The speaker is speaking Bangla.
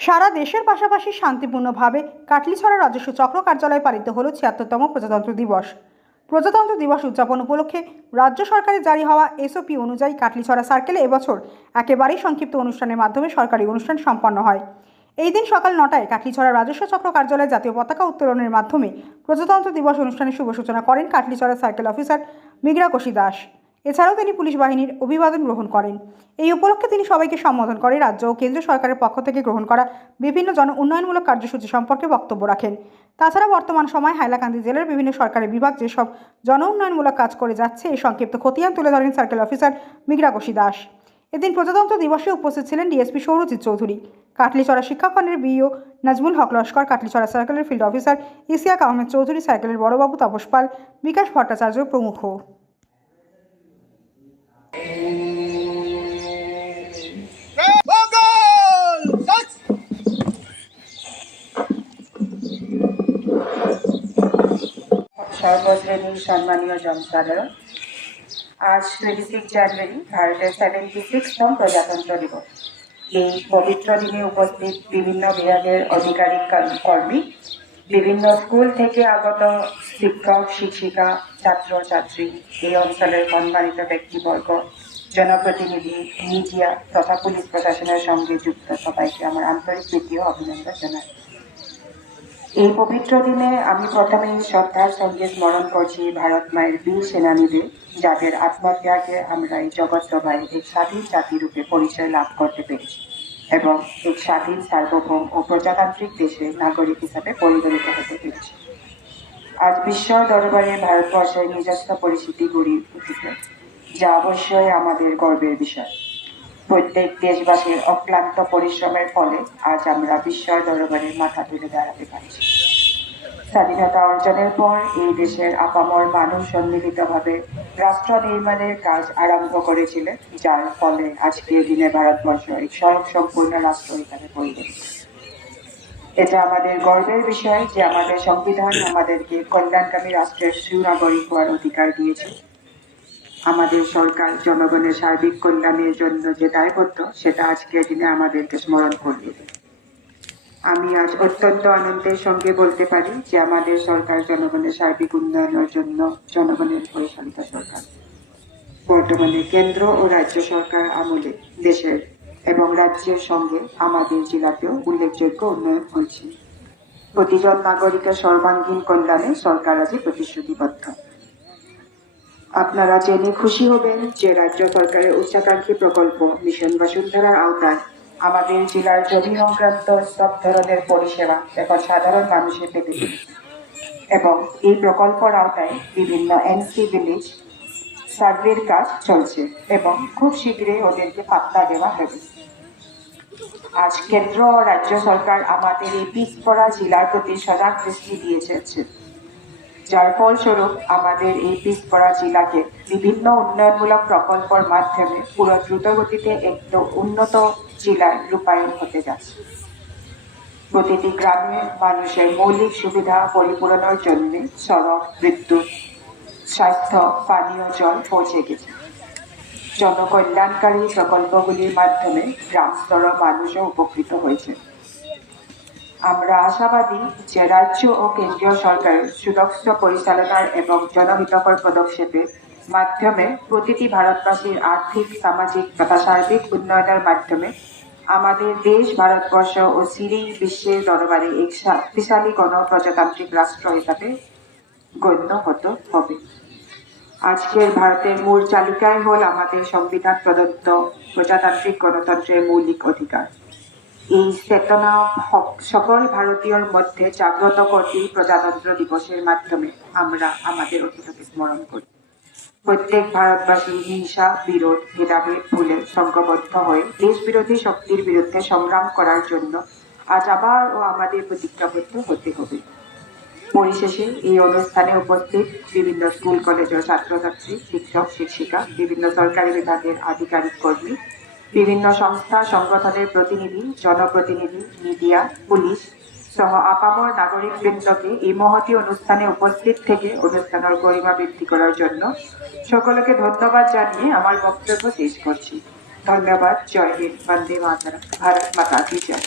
সারা দেশের পাশাপাশি শান্তিপূর্ণভাবে কাটলিছড়া রাজস্ব চক্র কার্যালয়ে পালিত হল ৭৬তম প্রজাতন্ত্র দিবস। প্রজাতন্ত্র দিবস উদযাপন উপলক্ষে রাজ্য সরকারের জারি হওয়া এসওপি অনুযায়ী কাটলিছড়া সার্কেলে এবছর একেবারেই সংক্ষিপ্ত অনুষ্ঠানের মাধ্যমে সরকারি অনুষ্ঠান সম্পন্ন হয়। এই দিন সকাল ৯টায় কাটলিছড়া রাজস্ব চক্র কার্যালয়ে জাতীয় পতাকা উত্তোলনের মাধ্যমে প্রজাতন্ত্র দিবস অনুষ্ঠানের শুভ সূচনা করেন কাটলিছড়া সার্কেল অফিসার মীগরাকশি দাস। এছাড়াও তিনি পুলিশ বাহিনীর অভিবাদন গ্রহণ করেন। এই উপলক্ষে তিনি সবাইকে সম্বোধন করে রাজ্য ও কেন্দ্র সরকারের পক্ষ থেকে গ্রহণ করা বিভিন্ন জন উন্নয়নমূলক কার্যসূচি সম্পর্কে বক্তব্য রাখেন। তাছাড়া বর্তমান সময়ে হাইলাকান্দি জেলার বিভিন্ন সরকারি বিভাগ যেসব জন উন্নয়নমূলক কাজ করে যাচ্ছে এই সংক্ষিপ্ত খতিয়ান তুলে ধরেন সার্কেল অফিসার মীগরাকশি দাস। এদিন প্রজাতন্ত্র দিবসে উপস্থিত ছিলেন ডিএসপি সৌরজিৎ চৌধুরী, কাটলিছড়া শিক্ষাখণ্ডের বিইও নাজমুল হক লস্কর, কাটলিছড়া সার্কেলের ফিল্ড অফিসার ইসিয়াক আহমেদ চৌধুরী, সার্কেলের বড়বাবু তাপস পাল, বিকাশ ভট্টাচার্য প্রমুখ। সর্বশ্রেণীর সম্মানীয় জনসাধারণ, আজ 26 জানুয়ারি ভারতের 76তম প্রজাতন্ত্র দিবস। এই পবিত্র দিনে উপস্থিত বিভিন্ন বিভাগের আধিকারিক কর্মী, বিভিন্ন স্কুল থেকে আগত শিক্ষক শিক্ষিকা, ছাত্র ছাত্রী, এই অঞ্চলের সম্মানিত ব্যক্তিবর্গ, জনপ্রতিনিধি, মিডিয়া তথা পুলিশ প্রশাসনের সঙ্গে যুক্ত সবাইকে আমার আন্তরিক প্রীতি ও অভিনন্দন জানাই। এই পবিত্র দিনে আমি প্রথমেই শ্রদ্ধার সঙ্গে স্মরণ করছি ভারত মায়ের বীর সেনানীদের, যাদের আত্মত্যাগে আমরা এই জগৎ সভায় এক স্বাধীন জাতি রূপে পরিচয় লাভ করতে পেরেছি এবং এক স্বাধীন সার্বভৌম ও প্রজাতান্ত্রিক দেশের নাগরিক হিসাবে পরিগণিত হতে পেরেছি। আজ বিশ্ব দরবারে ভারতবর্ষের নিজস্ব পরিস্থিতি গড়ে উঠেছে, যা অবশ্যই আমাদের গর্বের বিষয়। প্রত্যেক দেশবাসীর অক্লান্ত পরিশ্রমের ফলে আজ আমরা বিশ্বের দরবারে মাথা তুলে দাঁড়াতে পারছি। স্বাধীনতা অর্জনের পর এই দেশের আপামর মানুষ সম্মিলিতভাবে রাষ্ট্র নির্মাণের কাজ আরম্ভ করেছিলেন, যার ফলে আজকের দিনে ভারতবর্ষ এক স্বয়ং সম্পূর্ণ রাষ্ট্র হিসাবে পরিণত। এটা আমাদের গর্বের বিষয় যে আমাদের সংবিধান আমাদেরকে কল্যাণকামী রাষ্ট্রের সুনাগরিক হওয়ার অধিকার দিয়েছে। আমাদের সরকার জনগণের সার্বিক কল্যাণের জন্য যে দায়বদ্ধ, সেটা আজকের দিনে আমাদেরকে স্মরণ করিয়ে দেয়। আমি আজ অত্যন্ত আনন্দের সঙ্গে বলতে পারি যে আমাদের সরকার জনগণের সার্বিক উন্নয়নের জন্য জনগণের পরিচালিত সরকার। বর্তমানে কেন্দ্র ও রাজ্য সরকার আমলে দেশের এবং রাজ্যের সঙ্গে আমাদের জেলাতেও উল্লেখযোগ্য উন্নয়ন হয়েছে। প্রতিজন নাগরিকের সর্বাঙ্গীন কল্যাণে সরকার আজ প্রতিশ্রুতিবদ্ধ। আপনারা জেনে খুশি হবেন যে রাজ্য সরকারের উচ্চাকাঙ্ক্ষী প্রকল্প মিশন বসুন্ধরার আওতায় আমাদের জেলার জমি সংক্রান্ত সব ধরনের পরিষেবা এখন সাধারণ মানুষের পেতে চলেছে এবং এই প্রকল্পের আওতায় বিভিন্ন এনসি ভিলেজ সার্ভের কাজ চলছে এবং খুব শীঘ্রই ওদেরকে পাত্তা দেওয়া হবে। আজ কেন্দ্র ও রাজ্য সরকার আমাদের এই পিছপড়া জেলার প্রতি সজাগ দৃষ্টি দিয়েছে, যার ফলস্বরূপ আমাদের এই পিছপড়া জেলাকে বিভিন্ন উন্নয়নমূলক প্রকল্পের মাধ্যমে পুরো দ্রুতগতিতে একটু উন্নত জেলায় রূপায়ণ হতে যাচ্ছে। প্রতিটি গ্রামের মানুষের মৌলিক সুবিধা পরিপূরণের জন্য সড়ক, বিদ্যুৎ, স্বাস্থ্য, পানীয় জল পৌঁছে গেছে। জনকল্যাণকারী প্রকল্পগুলির মাধ্যমে গ্রাম স্তরের মানুষও উপকৃত হয়েছে। আমরা আশাবাদী যে রাজ্য ও কেন্দ্রীয় সরকারের সুদক্ষ পরিচালনার এবং জনহিতকর পদক্ষেপের মাধ্যমে প্রতিটি ভারতবাসীর আর্থিক, সামাজিক তথা সার্বিক উন্নয়নের মাধ্যমে আমাদের দেশ ভারতবর্ষ ও সিরি বিশ্বের দরবারে এক শক্তিশালী গণপ্রজাতান্ত্রিক রাষ্ট্র হিসাবে গণ্য হতে হবে। আজকের ভারতের মূল চালিকায় হল আমাদের সংবিধান প্রদত্ত প্রজাতান্ত্রিক গণতন্ত্রের মৌলিক অধিকার। এই চেতনা সকল ভারতীয়র মধ্যে জাগ্রত করতে প্রজাতন্ত্র দিবসের মাধ্যমে আমরা আমাদের অতীতকে স্মরণ করি। প্রত্যেক ভারতবাসী হিংসা, বিরোধ, ভেদাভেদ ভুলে সংঘবদ্ধ হয়ে দেশ বিরোধী শক্তির বিরুদ্ধে সংগ্রাম করার জন্য আজ আবার ও আমাদের প্রতিজ্ঞাবদ্ধ হতে হবে। পরিশেষে এই অনুষ্ঠানে উপস্থিত বিভিন্ন স্কুল কলেজের ছাত্রছাত্রী, শিক্ষক শিক্ষিকা, বিভিন্ন সরকারি বিভাগের আধিকারিক কর্মী, বিভিন্ন সংস্থা সংগঠনের প্রতিনিধি, জনপ্রতিনিধি, মিডিয়া, পুলিশ সহ আপামর নাগরিক বৃন্দকে এই মহতী অনুষ্ঠানে উপস্থিত থেকে অনুষ্ঠানের গরিমা বৃদ্ধি করার জন্য সকলকে ধন্যবাদ জানিয়ে আমার বক্তব্য শেষ করছি। ধন্যবাদ। জয় হিন্দ। বন্দে মাতরম। ভারত মাতা কি জয়।